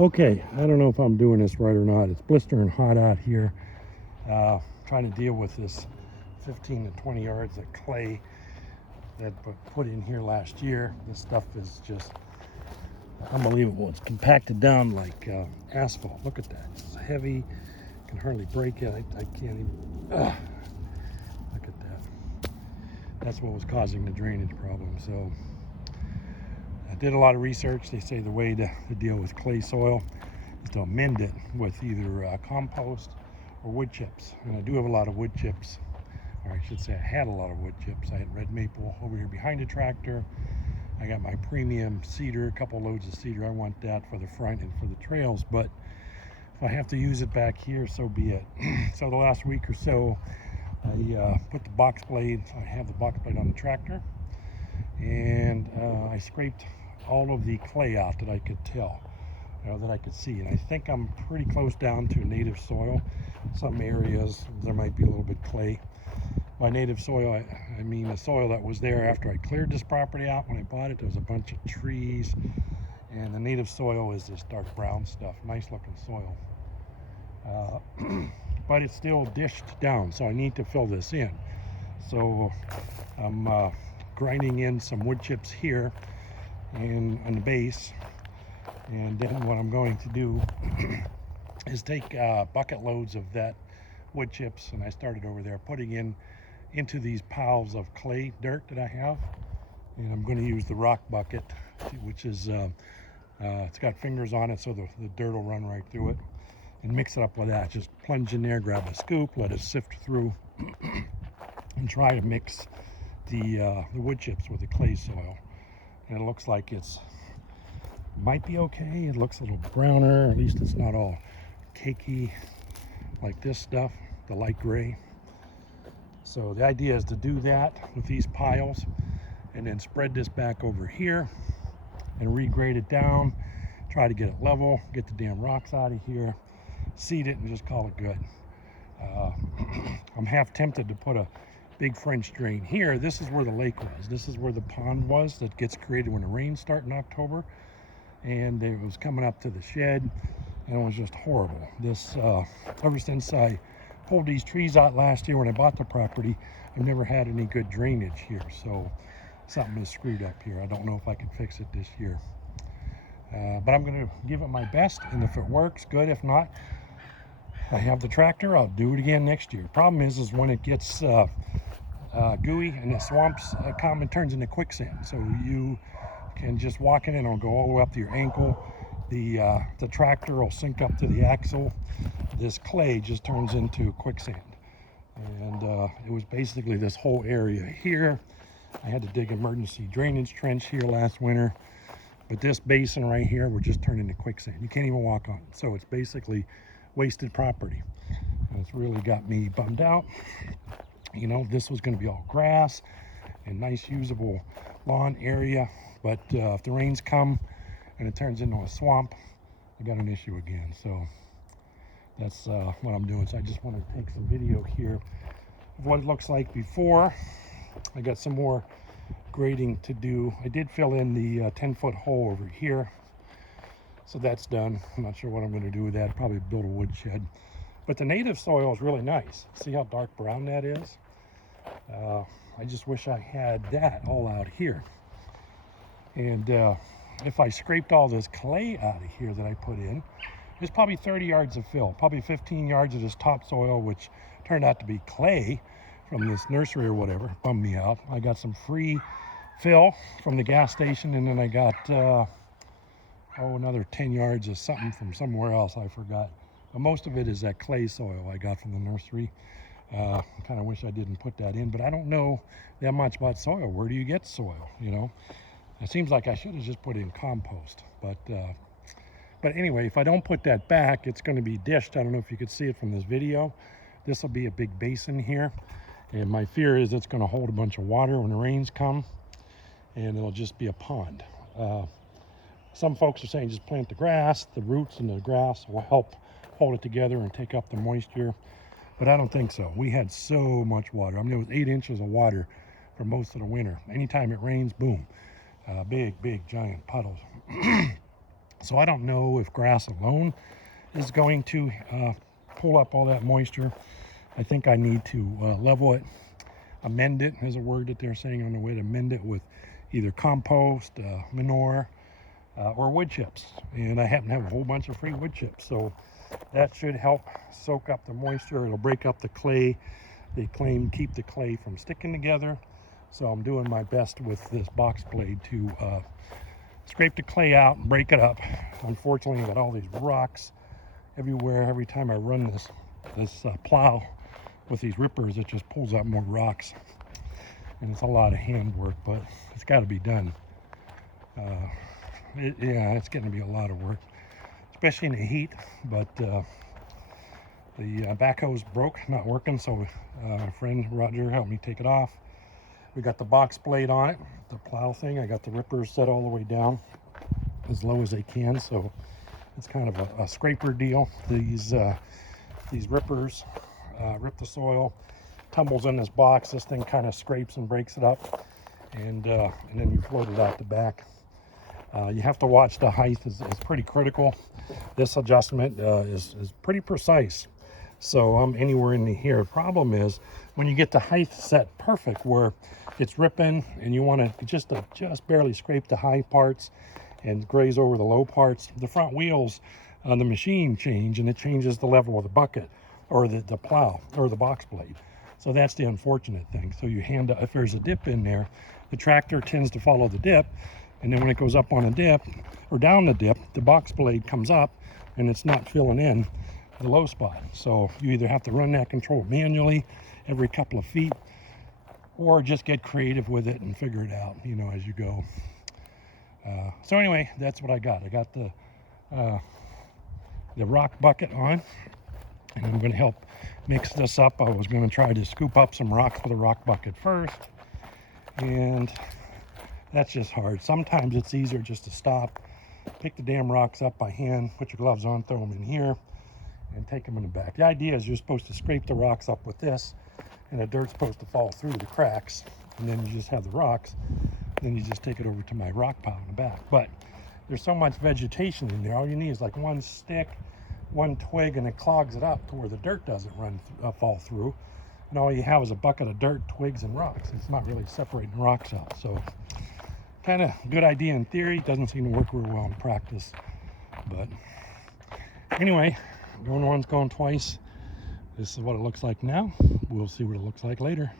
Okay, I don't know if I'm doing this right or not. It's blistering hot out here. Trying to deal with this 15 to 20 yards of clay that put in here last year. This stuff is just unbelievable. It's compacted down like asphalt. Look at that. It's heavy. Can hardly break it. I can't even. Look at that. That's what was causing the drainage problem. So I did a lot of research. They say the way to deal with clay soil is to amend it with either compost or wood chips. And I do have a lot of wood chips, or I should say I had a lot of wood chips. I had red maple over here behind the tractor. I got my premium cedar, a couple loads of cedar. I want that for the front and for the trails, but if I have to use it back here, so be it. So the last week or so, I put the box blade, I have the box blade on the tractor, and I scraped all of the clay out that I could tell, that I could see. And I think I'm pretty close down to native soil. Some areas there might be a little bit clay. By native soil, I mean the soil that was there after I cleared this property out. When I bought it, there was a bunch of trees, and the native soil is this dark brown stuff, nice looking soil. But it's still dished down, so I need to fill this in. So I'm grinding in some wood chips here and on the base, and then what I'm going to do is take bucket loads of that wood chips, and I started over there putting into these piles of clay dirt that I have, and I'm going to use the rock bucket, which is it's got fingers on it, so the dirt will run right through it, and mix it up with that. Just plunge in there, grab a scoop, let it sift through, and try to mix the wood chips with the clay soil. And it looks like might be okay. It looks a little browner, at least it's not all cakey like this stuff, the light gray. So the idea is to do that with these piles and then spread this back over here and regrade it down, try to get it level, get the damn rocks out of here, seed it, and just call it good. I'm half tempted to put a big French drain here. This is where the lake was. This is where the pond was that gets created when the rains start in October. And it was coming up to the shed, and it was just horrible. This, ever since I pulled these trees out last year when I bought the property, I've never had any good drainage here. So something is screwed up here. I don't know if I can fix it this year. But I'm going to give it my best, and if it works, good. If not, I have the tractor. I'll do it again next year. Problem is when it gets gooey and the swamps come and turns into quicksand. So you can just walk in and it'll go all the way up to your ankle. The tractor will sink up to the axle. This clay just turns into quicksand. And it was basically this whole area here. I had to dig emergency drainage trench here last winter. But this basin right here would just turn into quicksand. You can't even walk on it. So it's basically wasted property. And it's really got me bummed out. This was going to be all grass and nice usable lawn area. But if the rains come and it turns into a swamp, I got an issue again. So that's what I'm doing. So I just want to take some video here of what it looks like before. I got some more grading to do. I did fill in the 10-foot hole over here, so that's done. I'm not sure what I'm going to do with that. Probably build a wood shed. But the native soil is really nice. See how dark brown that is? I just wish I had that all out here. And if I scraped all this clay out of here that I put in, there's probably 30 yards of fill, probably 15 yards of this topsoil, which turned out to be clay from this nursery or whatever. Bummed me out. I got some free fill from the gas station, and then I got another 10 yards of something from somewhere else. I forgot. But most of it is that clay soil I got from the nursery. Kind of wish I didn't put that in, but I don't know that much about soil. Where do you get soil? It seems like I should have just put in compost. But anyway, if I don't put that back, it's going to be dished. I don't know if you could see it from this video. This will be a big basin here, and my fear is it's going to hold a bunch of water when the rains come, and it'll just be a pond. Some folks are saying just plant the grass. The roots and the grass will help hold it together and take up the moisture, but I don't think so. We had so much water. I mean, it was 8 inches of water for most of the winter. Anytime it rains, boom, big giant puddles. So I don't know if grass alone is going to pull up all that moisture. I think I need to level it. Amend it is a word that they're saying on the way to amend it with either compost, manure, or wood chips. And I happen to have a whole bunch of free wood chips, so that should help soak up the moisture. It'll break up the clay. They claim keep the clay from sticking together. So I'm doing my best with this box blade to scrape the clay out and break it up. Unfortunately, I got all these rocks everywhere. Every time I run this plow with these rippers, it just pulls up more rocks. And it's a lot of hand work, but it's got to be done. Yeah, it's going to be a lot of work, especially in the heat. But the backhoe's broke, not working, so my friend Roger helped me take it off. We got the box blade on it, the plow thing. I got the rippers set all the way down as low as they can, so it's kind of a scraper deal. These rippers rip the soil, tumbles in this box. This thing kind of scrapes and breaks it up, and then you float it out the back. You have to watch the height. Is pretty critical. This adjustment is pretty precise. So I'm anywhere in here. Problem is when you get the height set perfect where it's ripping and you want to just barely scrape the high parts and graze over the low parts, the front wheels on the machine change, and it changes the level of the bucket or the plow or the box blade. So that's the unfortunate thing. So you if there's a dip in there, the tractor tends to follow the dip, and then when it goes up on a dip or down the dip, the box blade comes up and it's not filling in the low spot. So you either have to run that control manually every couple of feet, or just get creative with it and figure it out, as you go. So anyway, that's what I got. I got the rock bucket on, and I'm going to help mix this up. I was going to try to scoop up some rocks with a rock bucket first, and that's just hard. Sometimes it's easier just to stop, pick the damn rocks up by hand, put your gloves on, throw them in here, and take them in the back. The idea is you're supposed to scrape the rocks up with this, and the dirt's supposed to fall through the cracks, and then you just have the rocks. Then you just take it over to my rock pile in the back. But there's so much vegetation in there. All you need is like one stick, one twig, and it clogs it up to where the dirt doesn't fall through. And all you have is a bucket of dirt, twigs, and rocks. It's not really separating the rocks out. So kind of good idea in theory. Doesn't seem to work real well in practice. But anyway, going once, going twice. This is what it looks like now. We'll see what it looks like later.